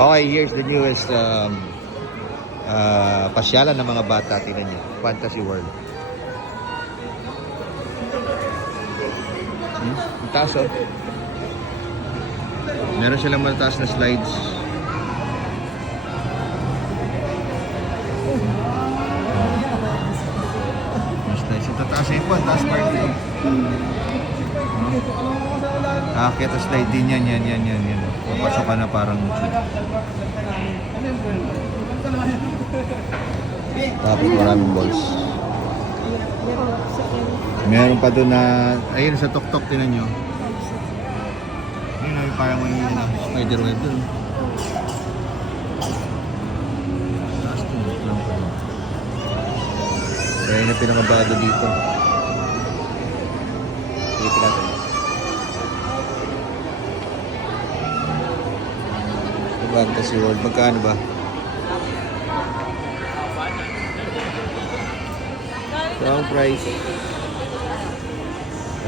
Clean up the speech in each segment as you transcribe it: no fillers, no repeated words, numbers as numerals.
Okay, here's the newest pasyalan ng mga bata. Tingnan niyo, Fantasy World. Ang taas, oh. Meron silang mataas na slides. Mas nice. Ang tataas na ito. Ang taas part ito. Akit, slide din yan. Yan. Papasok ka na parang tapos maraming balls. Meron pa doon na, ayun sa tok-tok, tinan nyo. Ayun na, parang may spider web doon. Taas doon, lang pa doon. Kaya na pinakabado dito. Silipin natin. Fantasy World, magkano ba? So, ang price,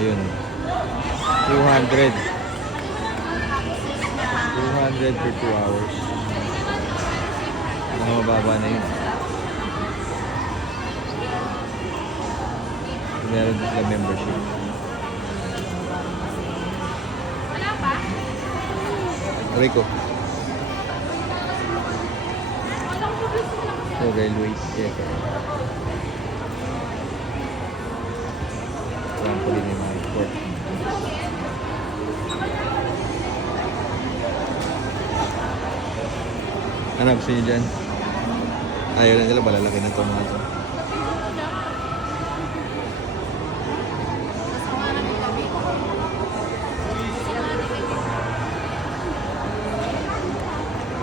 ayun, 200 for 2 hours. Mga mababa na yun. Meron din sila membership. Rico. So, railways, check. Trampoline yung mga sport. Ano gusto nyo dyan? Ayaw na sila, malalaki na ito mga ito.